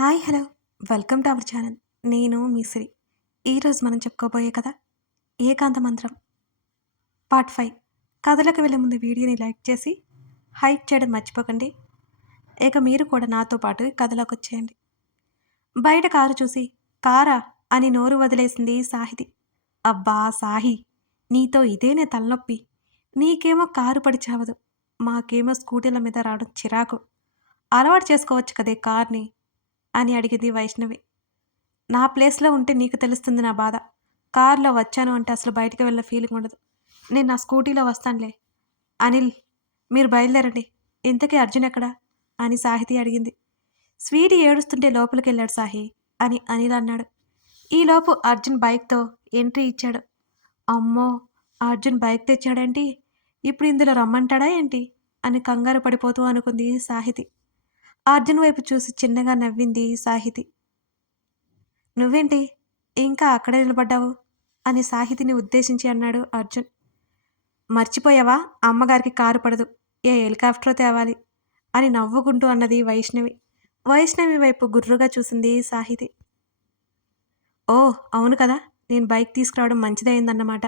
Hi hello welcome to our channel. నేను మీ శ్రీ. ఈరోజు మనం చెప్పుకోబోయే కథ ఏకాంత మంత్రం పార్ట్ 5. కథలకు వెళ్ళే ముందు వీడియోని లైక్ చేసి హైప్ చేయడం మర్చిపోకండి. ఇక మీరు కూడా నాతో పాటు కథలోకి వచ్చేయండి. బయట కారు చూసి కారా అని నోరు వదిలేసింది సాహితి. అబ్బా సాహి, నీతో ఇదేనే తలనొప్పి. నీకేమో కారు పడి చావదు, మాకేమో స్కూటీల మీద రావడం చిరాకు. అలవాటు చేసుకోవచ్చు కదే కార్ని అని అడిగింది వైష్ణవి. నా ప్లేస్లో ఉంటే నీకు తెలుస్తుంది నా బాధ. కార్లో వచ్చాను అంటే అసలు బయటికి వెళ్ళే ఫీలింగ్ ఉండదు. నేను నా స్కూటీలో వస్తానులే. అనిల్, మీరు బయలుదేరండి. ఇంతకీ అర్జున్ ఎక్కడా అని సాహితి అడిగింది. స్వీటీ ఏడుస్తుంటే లోపలికి వెళ్ళాడు సాహి అని అనిల్ అన్నాడు. ఈలోపు అర్జున్ బైక్తో ఎంట్రీ ఇచ్చాడు. అమ్మో, అర్జున్ బైక్ తెచ్చాడేంటి, ఇప్పుడు ఇందులో రమ్మంటాడా ఏంటి అని కంగారు పడిపోతూ అనుకుంది సాహితి. అర్జున్ వైపు చూసి చిన్నగా నవ్వింది సాహితి. నువ్వేంటి ఇంకా అక్కడే నిలబడ్డావు అని సాహితిని ఉద్దేశించి అన్నాడు అర్జున్. మర్చిపోయావా, అమ్మగారికి కారు పడదు, ఏ హెలికాప్టర్ తేవాలి అని నవ్వుకుంటూ అన్నది వైష్ణవి. వైష్ణవి వైపు గుర్రుగా చూసింది సాహితి. ఓ అవును కదా, నేను బైక్ తీసుకురావడం మంచిదైందన్నమాట.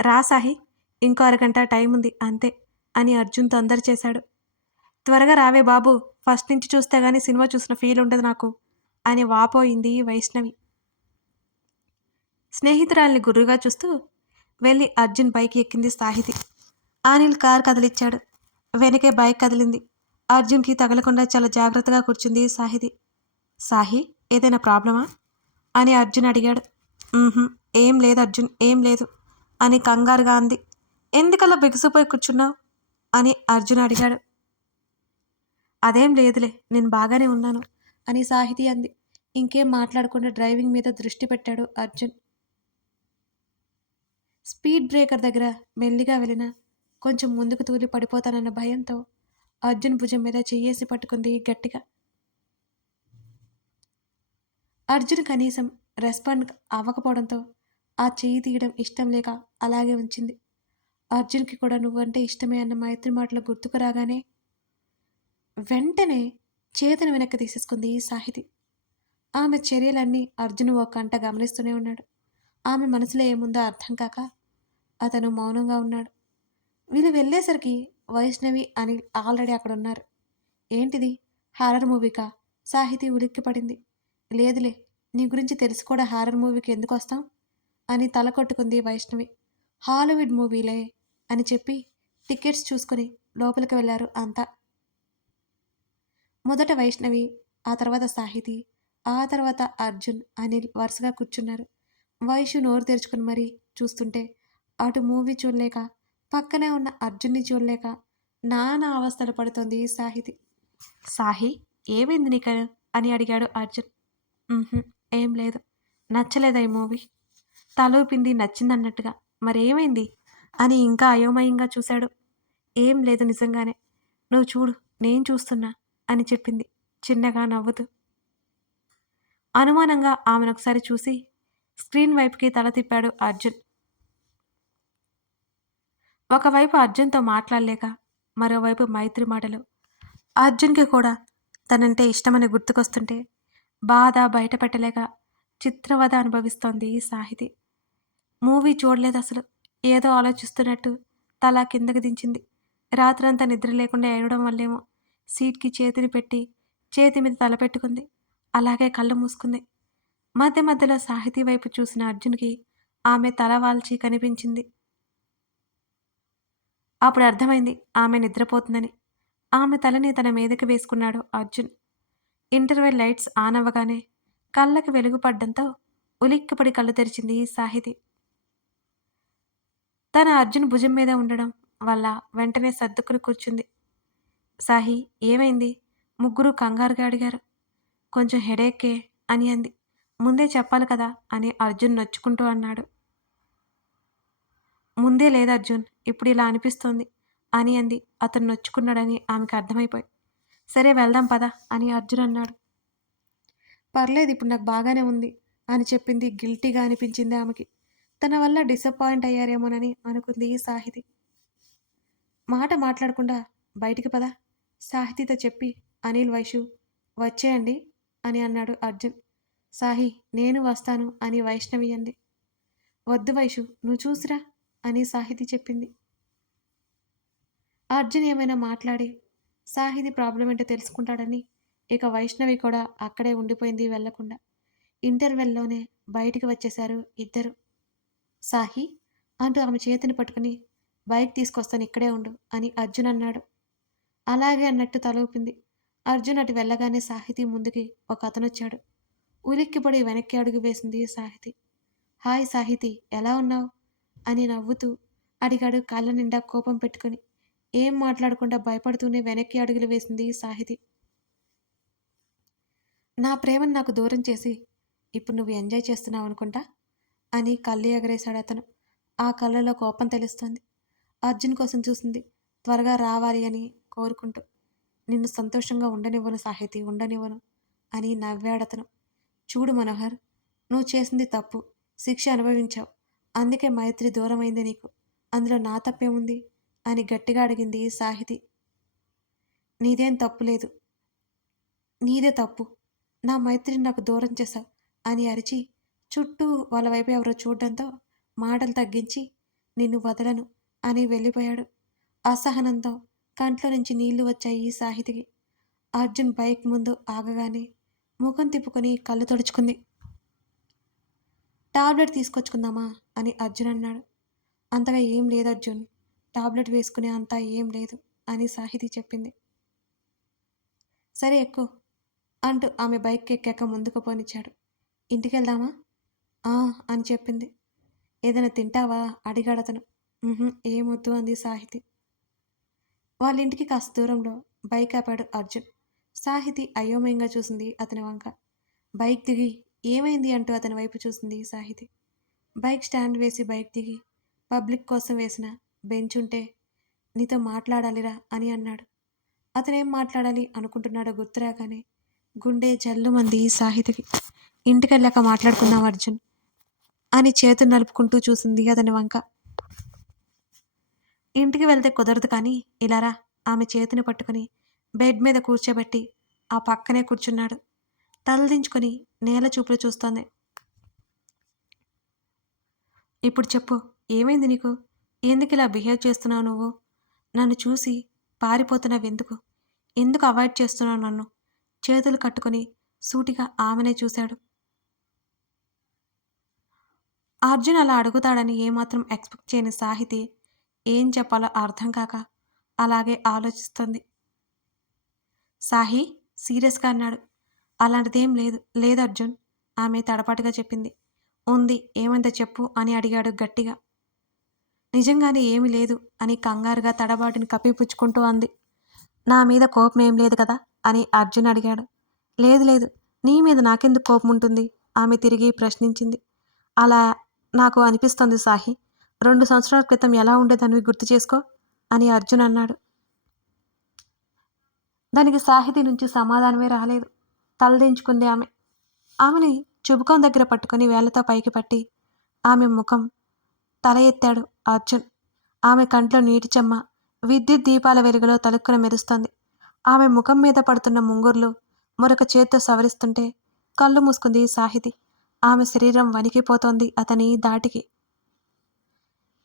రా సాహి, ఇంకో అరగంట టైం ఉంది అంతే అని అర్జున్ తొందర చేశాడు. త్వరగా రావే బాబు, ఫస్ట్ నుంచి చూస్తే గానీ సినిమా చూసిన ఫీల్ ఉండదు నాకు అని వాపోయింది వైష్ణవి. స్నేహితురాల్ని గుర్రుగా చూస్తూ వెళ్ళి అర్జున్ బైక్ ఎక్కింది సాహితి. అనిల్ కార్ కదిలిచ్చాడు. వెనకే బైక్ కదిలింది. అర్జున్కి తగలకుండా చాలా జాగ్రత్తగా కూర్చుంది సాహితి. సాహి, ఏదైనా ప్రాబ్లమా అని అర్జున్ అడిగాడు. ఏం లేదు అర్జున్, ఏం లేదు అని కంగారుగా అంది. ఎందుకలా బిగుసిపోయి కూర్చున్నావు అని అర్జున్ అడిగాడు. అదేం లేదులే, నేను బాగానే ఉన్నాను అని సాహితి అంది. ఇంకేం మాట్లాడకుండా డ్రైవింగ్ మీద దృష్టి పెట్టాడు అర్జున్. స్పీడ్ బ్రేకర్ దగ్గర మెల్లిగా వెళ్ళినా కొంచెం ముందుకు తూలి పడిపోతానన్న భయంతో అర్జున్ భుజం మీద చెయ్యేసి పట్టుకుంది గట్టిగా. అర్జున్ కనీసం రెస్పాండ్ అవ్వకపోవడంతో ఆ చెయ్యి తీయడం ఇష్టం లేక అలాగే ఉంచింది. అర్జున్కి కూడా నువ్వంటే ఇష్టమే అన్న మైత్రి మాటలు గుర్తుకు రాగానే వెంటనే చేతిని వెనక్కి తీసేసుకుంది సాహితి. ఆమె చర్యలన్నీ అర్జున్ ఓ కంట గమనిస్తూనే ఉన్నాడు. ఆమె మనసులో ఏముందో అర్థం కాక అతను మౌనంగా ఉన్నాడు. వీళ్ళు వెళ్ళేసరికి వైష్ణవి అనిల్ ఆల్రెడీ అక్కడ ఉన్నారు. ఏంటిది, హారర్ మూవీకా? సాహితి ఉలిక్కిపడింది. లేదులే, నీ గురించి తెలిసి కూడా హారర్ మూవీకి ఎందుకు వస్తాం అని తల కొట్టుకుంది వైష్ణవి. హాలీవుడ్ మూవీలే అని చెప్పి టికెట్స్ చూసుకుని లోపలికి వెళ్ళారు అంతా. మొదట వైష్ణవి, ఆ తర్వాత సాహితి, ఆ తర్వాత అర్జున్, అనిల్ వరుసగా కూర్చున్నారు. వైషు నోరు తెరుచుకుని మరీ చూస్తుంటే అటు మూవీ చూడలేక, పక్కనే ఉన్న అర్జున్ని చూడలేక నానా అవస్థలు పడుతోంది సాహితి. సాహి, ఏమైంది నీకు అని అడిగాడు అర్జున్. ఏం లేదు, నచ్చలేదా ఈ మూవీ? తలూపింది నచ్చిందన్నట్టుగా. మరేమైంది అని ఇంకా అయోమయంగా చూశాడు. ఏం లేదు నిజంగానే, నువ్వు చూడు, నేను చూస్తున్నా అని చెప్పింది చిన్నగా నవ్వుతూ. అనుమానంగా ఆమెనొకసారి చూసి స్క్రీన్ వైపుకి తల తిప్పాడు అర్జున్. ఒకవైపు అర్జున్తో మాట్లాడలేక, మరోవైపు మైత్రి మాటలు. అర్జున్కి కూడా తనంటే ఇష్టమని గుర్తుకొస్తుంటే బాధ బయటపెట్టలేక చిత్రవద అనుభవిస్తోంది సాహితి. మూవీ చూడలేదు అసలు. ఏదో ఆలోచిస్తున్నట్టు తల కిందకి దించింది. రాత్రంతా నిద్ర లేకుండా ఏడవడం వల్లేమో సీట్కి చేతిని పెట్టి చేతి మీద తలపెట్టుకుంది. అలాగే కళ్ళు మూసుకుంది. మధ్య మధ్యలో సాహితీ వైపు చూసిన అర్జున్కి ఆమె తల వాల్చి కనిపించింది. అప్పుడు అర్థమైంది ఆమె నిద్రపోతుందని. ఆమె తలని తన మీదకి వేసుకున్నాడు అర్జున్. ఇంటర్వెల్ లైట్స్ ఆన్ అవ్వగానే కళ్ళకి వెలుగు పడ్డంతో ఉలిక్కిపడి కళ్ళు తెరిచింది సాహితి. తన అర్జున్ భుజం మీద ఉండడం వల్ల వెంటనే సర్దుకుని కూర్చుంది. సాహి, ఏమైంది? ముగ్గురు కంగారుగా అడిగారు. కొంచెం హెడేకే అని అంది. ముందే చెప్పాలి కదా అని అర్జున్ నొచ్చుకుంటూ అన్నాడు. ముందే లేదు అర్జున్, ఇప్పుడు ఇలా అనిపిస్తోంది అని అంది. అతను నొచ్చుకున్నాడని ఆమెకు అర్థమైపోయి. సరే వెళ్దాం పద అని అర్జున్ అన్నాడు. పర్లేదు, ఇప్పుడు నాకు బాగానే ఉంది అని చెప్పింది. గిల్టీగా అనిపించింది ఆమెకి. తన వల్ల డిసప్పాయింట్ అయ్యారేమోనని అనుకుంది సాహితి. మాట మాట్లాడకుండా బయటికి పద సాహితితో చెప్పి అనిల్, వైషు వచ్చేయండి అని అన్నాడు అర్జున్. సాహి, నేను వస్తాను అని వైష్ణవి అంది. వద్దు వైషు, నువ్వు చూసిరా అని సాహితి చెప్పింది. అర్జున్ ఏమైనా మాట్లాడి సాహితి ప్రాబ్లం ఏంటో తెలుసుకుంటాడని ఇక వైష్ణవి కూడా అక్కడే ఉండిపోయింది వెళ్లకుండా. ఇంటర్వెల్లోనే బయటికి వచ్చేశారు ఇద్దరు. సాహి అంటూ ఆమె చేతిని పట్టుకుని బైక్ తీసుకొస్తాను, ఇక్కడే ఉండు అని అర్జున్ అన్నాడు. అలాగే అన్నట్టు తల ఊపింది. అర్జున్ అటు వెళ్ళగానే సాహితి ముందుకి ఒక అతనొచ్చాడు. ఉలిక్కిపడి వెనక్కి అడుగు వేసింది సాహితి. హాయ్ సాహితి, ఎలా ఉన్నావు అని నవ్వుతూ అడిగాడు కళ్ళ నిండా కోపం పెట్టుకుని. ఏం మాట్లాడకుండా భయపడుతూనే వెనక్కి అడుగులు వేసింది సాహితి. నా ప్రేమను నాకు దూరం చేసి ఇప్పుడు నువ్వు ఎంజాయ్ చేస్తున్నావు అనుకుంటా అని కళ్ళు ఎగరేశాడు అతను. ఆ కళ్ళలో కోపం తెలుస్తోంది. అర్జున్ కోసం చూసింది. త్వరగా రావాలి అని కోరుకుంటూ. నిన్ను సంతోషంగా ఉండనివ్వను సాహితి, ఉండనివ్వను అని నవ్వాడతను. చూడు మనోహర్, నువ్వు చేసింది తప్పు, శిక్ష అనుభవించావు. అందుకే మైత్రి దూరమైంది నీకు. అందులో నా తప్పేముంది అని గట్టిగా అడిగింది సాహితి. నీదేం తప్పు లేదు, నీదే తప్పు. నా మైత్రిని నాకు దూరం చేశావు అని అరిచి చుట్టూ వాళ్ళ వైపు ఎవరో చూడడంతో మాటలు తగ్గించి నిన్ను వదలను అని వెళ్ళిపోయాడు. అసహనంతో కంట్లో నుంచి నీళ్లు వచ్చాయి సాహితికి. అర్జున్ బైక్ ముందు ఆగగానే ముఖం తిప్పుకొని కళ్ళు తుడుచుకుంది. టాబ్లెట్ తీసుకొచ్చుకుందామా అని అర్జున్ అన్నాడు. అంతగా ఏం లేదు అర్జున్, టాబ్లెట్ వేసుకునే అంతా ఏం లేదు అని సాహితి చెప్పింది. సరే ఎక్కు అంటూ ఆమె బైక్ ఎక్కాక ముందుకు పోనిచ్చాడు. ఇంటికెళ్దామా అని చెప్పింది. ఏదైనా తింటావా అడిగాడతను. ఏమొద్దు అంది సాహితి. వాళ్ళ ఇంటికి కాస్త దూరంలో బైక్ ఆపాడు అర్జున్. సాహితి అయోమయంగా చూసింది అతని వంక. బైక్ దిగి ఏమైంది అంటూ అతని వైపు చూసింది సాహితి. బైక్ స్టాండ్ వేసి బైక్ దిగి పబ్లిక్ కోసం వేసిన బెంచ్ ఉంటే నీతో మాట్లాడాలిరా అని అన్నాడు. అతనేం మాట్లాడాలి అనుకుంటున్నాడో గుర్తురాగానే గుండె జల్లుమంది సాహితికి. ఇంటికెళ్ళాక మాట్లాడుకుందాం అర్జున్ అని చేతులు నలుపుకుంటూ చూసింది అతని వంక. ఇంటికి వెళ్తే కుదరదు కానీ ఇలారా ఆమె చేతిని పట్టుకుని బెడ్ మీద కూర్చోబెట్టి ఆ పక్కనే కూర్చున్నాడు. తలదించుకొని నేల చూపులు చూస్తోంది. ఇప్పుడు చెప్పు, ఏమైంది నీకు? ఎందుకు ఇలా బిహేవ్ చేస్తున్నావు నువ్వు? నన్ను చూసి పారిపోతున్నావెందుకు? ఎందుకు అవాయిడ్ చేస్తున్నావు నన్ను? చేతులు కట్టుకుని సూటిగా ఆమెనే చూశాడు. అర్జున్ అలా అడుగుతాడని ఏమాత్రం ఎక్స్పెక్ట్ చేయని సాహితి ఏం చెప్పాలో అర్థం కాక అలాగే ఆలోచిస్తుంది. సాహి సీరియస్గా అన్నాడు. అలాంటిదేం లేదు, లేదు అర్జున్ ఆమె తడపాటుగా చెప్పింది. ఉంది, ఏమంత చెప్పు అని అడిగాడు గట్టిగా. నిజంగానే ఏమీ లేదు అని కంగారుగా తడబాటుని కప్పిపుచ్చుకుంటూ అంది. నా మీద కోపం ఏం లేదు కదా అని అర్జున్ అడిగాడు. లేదు లేదు, నీ మీద నాకెందుకు కోపం ఉంటుంది ఆమె తిరిగి ప్రశ్నించింది. అలా నాకు అనిపిస్తుంది సాహి. 2 సంవత్సరాల క్రితం ఎలా ఉండేదానివి గుర్తు చేసుకో అని అర్జున్ అన్నాడు. దానికి సాహితి నుంచి సమాధానమే రాలేదు. తలదించుకుంది ఆమె. ఆమెని చుబుకం దగ్గర పట్టుకుని వేళ్లతో పైకి పట్టి ఆమె ముఖం తల ఎత్తాడు అర్జున్. ఆమె కంట్లో నీటి చెమ్మ విద్యుత్ దీపాల వెలుగులో తలుక్కున మెరుస్తోంది. ఆమె ముఖం మీద పడుతున్న ముంగుర్లు మరొక చేత్తో సవరిస్తుంటే కళ్ళు మూసుకుంది సాహితి. ఆమె శరీరం వణికిపోతోంది అతని దాటికి.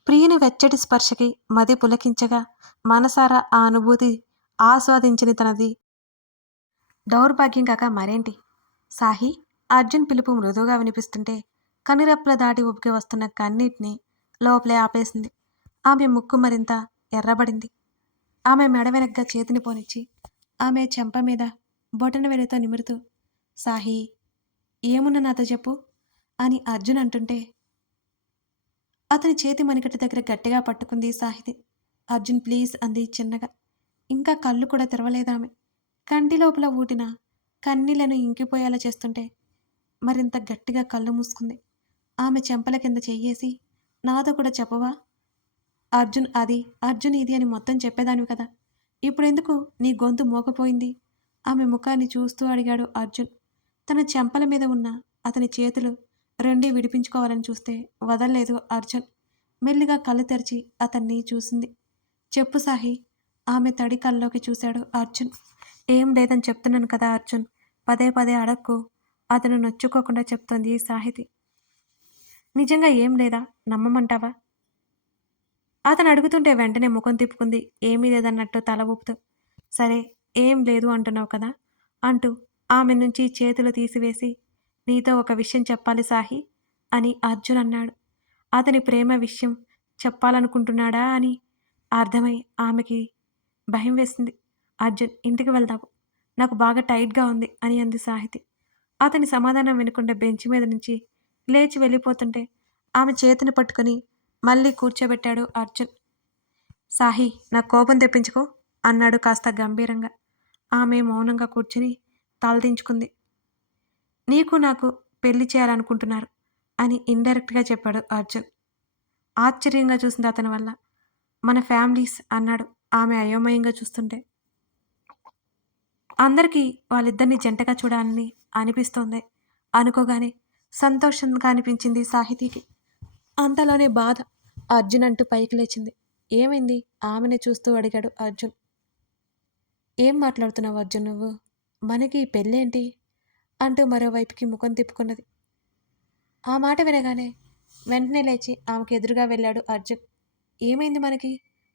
ప్రియుని వెచ్చటి స్పర్శకి మది పులకించగా మనసారా ఆ అనుభూతి ఆస్వాదించని తనది దౌర్భాగ్యం కాక మరేంటి? సాహి అర్జున్ పిలుపు మృదువుగా వినిపిస్తుంటే కనురెప్పల దాటి ఉబికి వస్తున్న కన్నీటిని లోపలే ఆపేసింది. ఆమె ముక్కు మరింత ఎర్రబడింది. ఆమె మెడ వెనక్గా చేతిని పోనిచ్చి ఆమె చెంప మీద బొటన వేలితో నిమురుతూ సాహి ఏమున్న నాతో చెప్పు అని అర్జున్ అంటుంటే అతని చేతి మణికట్టు దగ్గర గట్టిగా పట్టుకుంది సాహితి. అర్జున్ ప్లీజ్ అంది చిన్నగా. ఇంకా కళ్ళు కూడా తెరవలేదామె. కంటి లోపల ఊటిన కన్నీళ్లను ఇంకిపోయేలా చేస్తుంటే మరింత గట్టిగా కళ్ళు మూసుకుంది. ఆమె చెంపల కింద చెయ్యేసి నాతో కూడా చెప్పవా? అర్జున్ ఇది అని మొత్తం చెప్పేదానివి కదా, ఇప్పుడెందుకు నీ గొంతు మోగపోయింది? ఆమె ముఖాన్ని చూస్తూ అడిగాడు అర్జున్. తన చెంపల మీద ఉన్న అతని చేతులు రెండీ విడిపించుకోవాలని చూస్తే వదల్లేదు అర్జున్. మెల్లిగా కళ్ళు తెరిచి అతన్ని చూసింది. చెప్పు సాహి ఆమె తడి కల్లోకి చూశాడు అర్జున్. ఏం లేదని చెప్తున్నాను కదా అర్జున్, పదే పదే అడక్కు అతను నొచ్చుకోకుండా చెప్తోంది సాహితి. నిజంగా ఏం లేదా? నమ్మమంటావా? అతను అడుగుతుంటే వెంటనే ముఖం తిప్పుకుంది. ఏమీ లేదన్నట్టు తల ఊపుతూ. సరే, ఏం లేదు అంటున్నావు కదా! అంటూ ఆమె నుంచి చేతులు తీసివేసి, నీతో ఒక విషయం చెప్పాలి సాహి అని అర్జున్ అన్నాడు. అతని ప్రేమ విషయం చెప్పాలనుకుంటున్నాడా అని అర్థమై ఆమెకి భయం వేసింది. అర్జున్, ఇంటికి వెళ్దాము. నాకు బాగా టైట్‌గా ఉంది అని అంది సాహితి. అతని సమాధానం వినకుండా బెంచ్ మీద నుంచి లేచి వెళ్ళిపోతుంటే ఆమె చేతిని పట్టుకొని మళ్ళీ కూర్చోబెట్టాడు అర్జున్. సాహి, నాకు కోపం తెప్పించుకో అన్నాడు కాస్త గంభీరంగా. ఆమె మౌనంగా కూర్చుని తలదించుకుంది. నీకు నాకు పెళ్లి చేయాలనుకుంటున్నారు అని ఇండైరెక్ట్‌గా చెప్పాడు అర్జున్. ఆశ్చర్యంగా చూసింది అతని వల్ల. మన ఫ్యామిలీస్ అన్నాడు ఆమె అయోమయంగా చూస్తుంటే. అందరికీ వాళ్ళిద్దరిని జంటగా చూడాలని అనిపిస్తోంది. అనుకోగానే సంతోషంగా అనిపించింది సాహితీకి. అంతలోనే బాధ అర్జున్ అంటూ పైకి లేచింది. ఏమైంది? ఆమెనే చూస్తూ అడిగాడు అర్జున్. ఏం మాట్లాడుతున్నావు అర్జున్ నువ్వు? మనకి ఈ పెళ్ళేంటి? అంటూ మరోవైపుకి ముఖం తిప్పుకున్నది. ఆ మాట వినగానే వెంటనే లేచి ఆమెకు ఎదురుగా వెళ్ళాడు అర్జున్. ఏమైంది మనకి?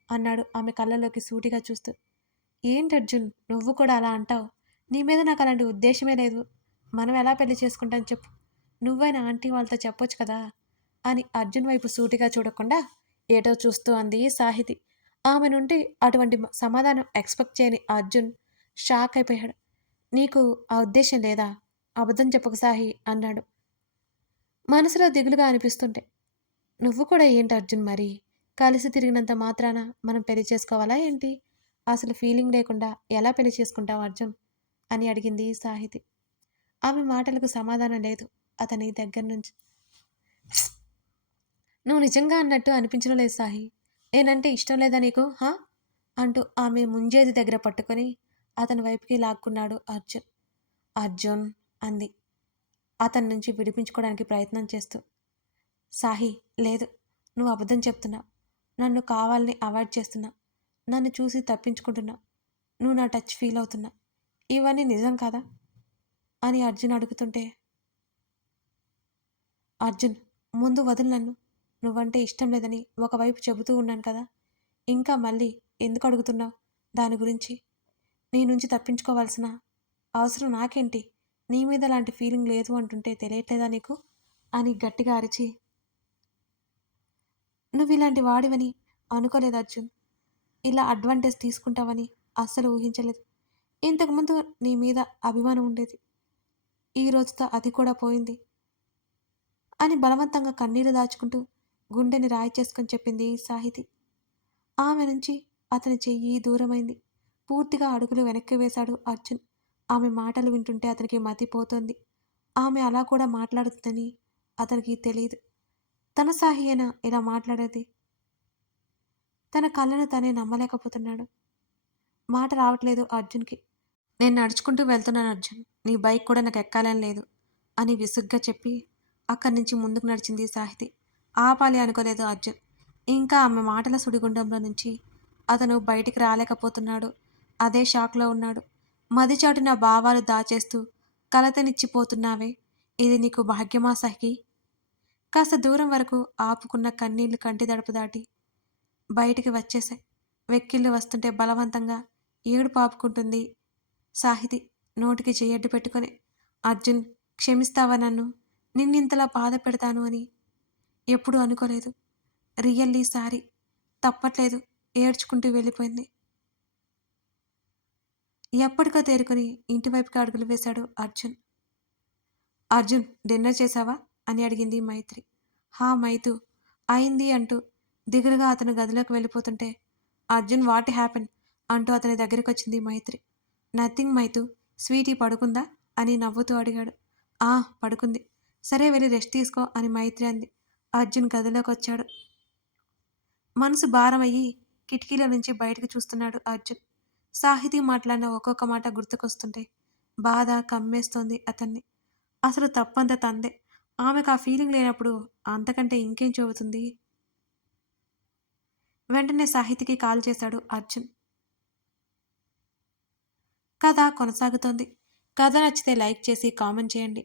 అన్నాడు ఆమె కళ్ళలోకి సూటిగా చూస్తూ. ఏంటి అర్జున్, నువ్వు కూడా అలా అంటావు? నీ మీద నాకు అలాంటి ఉద్దేశమే లేదు. మనం ఎలా పెళ్లి చేసుకుంటాం చెప్పు? నువ్వైనా ఆంటీ వాళ్ళతో చెప్పొచ్చు కదా అని అర్జున్ వైపు సూటిగా చూడకుండా ఏటో చూస్తూ అంది సాహితి. ఆమె నుండి అటువంటి సమాధానం ఎక్స్పెక్ట్ చేయని అర్జున్ షాక్ అయిపోయాడు. నీకు ఆ ఉద్దేశం లేదా? అబద్ధం చెప్పకు సాహి అన్నాడు మనసులో దిగులుగా అనిపిస్తుంటే. నువ్వు కూడా ఏంటి అర్జున్ మరి? కలిసి తిరిగినంత మాత్రాన మనం పెళ్లి చేసుకోవాలా ఏంటి? అసలు ఫీలింగ్ లేకుండా ఎలా పెళ్లి చేసుకుంటావు అర్జున్ అని అడిగింది సాహితి. ఆమె మాటలకు సమాధానం లేదు అతని దగ్గర నుంచి. నువ్వు నిజంగా అన్నట్టు అనిపించడం లేదు సాహి. నేనంటే ఇష్టం లేదా నీకు హా? అంటూ ఆమె ముంజేది దగ్గర పట్టుకొని అతని వైపుకి లాక్కున్నాడు అర్జున్. అర్జున్ అంది అతని నుంచి విడిపించుకోవడానికి ప్రయత్నం చేస్తూ. సాహి, లేదు, నువ్వు అబద్ధం చెప్తున్నావు. నన్ను కావాలని అవాయిడ్ చేస్తున్నా. నన్ను చూసి తప్పించుకుంటున్నా. నువ్వు నా టచ్ ఫీల్ అవుతున్నా. ఇవన్నీ నిజం కాదా అని అర్జున్ అడుగుతుంటే. అర్జున్, ముందు వదులు నన్ను. నువ్వంటే ఇష్టం లేదని ఒకవైపు చెబుతూ ఉన్నాను కదా. ఇంకా మళ్ళీ ఎందుకు అడుగుతున్నావు దాని గురించి? నీ నుంచి తప్పించుకోవాల్సిన అవసరం నాకేంటి? నీ మీద అలాంటి ఫీలింగ్ లేదు అంటుంటే తెలియట్లేదా నీకు అని గట్టిగా అరిచి. నువ్వు ఇలాంటి వాడివని అనుకోలేదు అర్జున్. ఇలా అడ్వాంటేజ్ తీసుకుంటావని అస్సలు ఊహించలేదు. ఇంతకుముందు నీ మీద అభిమానం ఉండేది. ఈ రోజుతో అది కూడా పోయింది అని బలవంతంగా కన్నీరు దాచుకుంటూ గుండెని రాయి చేసుకొని చెప్పింది సాహితి. ఆమె నుంచి అతని చెయ్యి దూరమైంది. పూర్తిగా అడుగులు వెనక్కి వేశాడు అర్జున్. ఆమె మాటలు వింటుంటే అతనికి మతిపోతోంది. ఆమె అలా కూడా మాట్లాడుతుందని అతనికి తెలియదు. తన సాహి అయినా ఇలా మాట్లాడేది. తన కళ్ళను తనే నమ్మలేకపోతున్నాడు. మాట రావట్లేదు అర్జున్కి. నేను నడుచుకుంటూ వెళ్తున్నాను అర్జున్. నీ బైక్ కూడా నాకు ఎక్కాలని లేదు అని విసుగ్గా చెప్పి అక్కడి నుంచి ముందుకు నడిచింది సాహితి. ఆపాలి అనుకోలేదు అర్జున్. ఇంకా ఆమె మాటల సుడిగుండంలో నుంచి అతను బయటికి రాలేకపోతున్నాడు. అదే షాక్లో ఉన్నాడు. మదిచాటున భావాలు దాచేస్తూ కలతనిచ్చిపోతున్నావే, ఇది నీకు భాగ్యమా సహి? కాస్త దూరం వరకు ఆపుకున్న కన్నీళ్లు కంటి దడపు దాటి బయటికి వచ్చేశాయి. వెక్కిళ్ళు వస్తుంటే బలవంతంగా ఏడుపు ఆపుకుంటుంది సాహితి నోటికి చెయ్యడ్డు పెట్టుకొని. అర్జున్, క్షమిస్తావా నన్ను? నిన్నింతలా బాధ పెడతాను అని ఎప్పుడూ అనుకోలేదు. Really sorry. తప్పట్లేదు ఏడ్చుకుంటూ వెళ్ళిపోయింది. ఎప్పటికో తేరుకుని ఇంటివైపుకి అడుగులు వేశాడు అర్జున్. అర్జున్, డిన్నర్ చేశావా అని అడిగింది మైత్రి. హా మైతు, అయింది అంటూ దిగులుగా అతను గదిలోకి వెళ్ళిపోతుంటే. అర్జున్, వాట్ హ్యాపెన్ అంటూ అతని దగ్గరికి వచ్చింది మైత్రి. నథింగ్ మైతు. స్వీటీ పడుకుందా అని నవ్వుతూ అడిగాడు. ఆ, పడుకుంది. సరే, వెళ్ళి రెస్ట్ తీసుకో అని మైత్రి అంది. అర్జున్ గదిలోకి వచ్చాడు. మనసు భారమయ్యి కిటికీలో నుంచి బయటకు చూస్తున్నాడు అర్జున్. సాహితీ మాట్లాడిన ఒక్కొక్క మాట గుర్తుకొస్తుంటే బాధ కమ్మేస్తోంది అతన్ని. అసలు తప్పంతా తందే. ఆమెకు ఆ ఫీలింగ్ లేనప్పుడు అంతకంటే ఇంకేం చెబుతుంది? వెంటనే సాహితికి కాల్ చేశాడు అర్జున్. కథ కొనసాగుతోంది. కథ నచ్చితే లైక్ చేసి కామెంట్ చేయండి.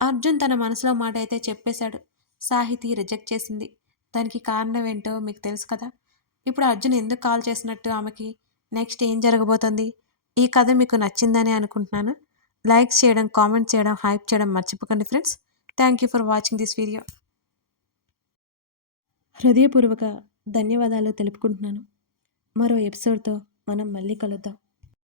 అర్జున్ తన మనసులో మాట అయితే చెప్పేశాడు. సాహితీ రిజెక్ట్ చేసింది. దానికి కారణం ఏంటో మీకు తెలుసు కదా! ఇప్పుడు అర్జున్ ఎందుకు కాల్ చేసినట్టు ఆమెకి? నెక్స్ట్ ఏం జరగబోతుంది? ఈ కథ మీకు నచ్చిందని అనుకుంటున్నాను. లైక్స్ చేయడం, కామెంట్ చేయడం, హైప్ చేయడం మర్చిపోకండి friends. Thank you for watching this video. హృదయపూర్వక ధన్యవాదాలు తెలుపుకుంటున్నాను. మరో ఎపిసోడ్‌తో మనం మళ్ళీ కలుద్దాం.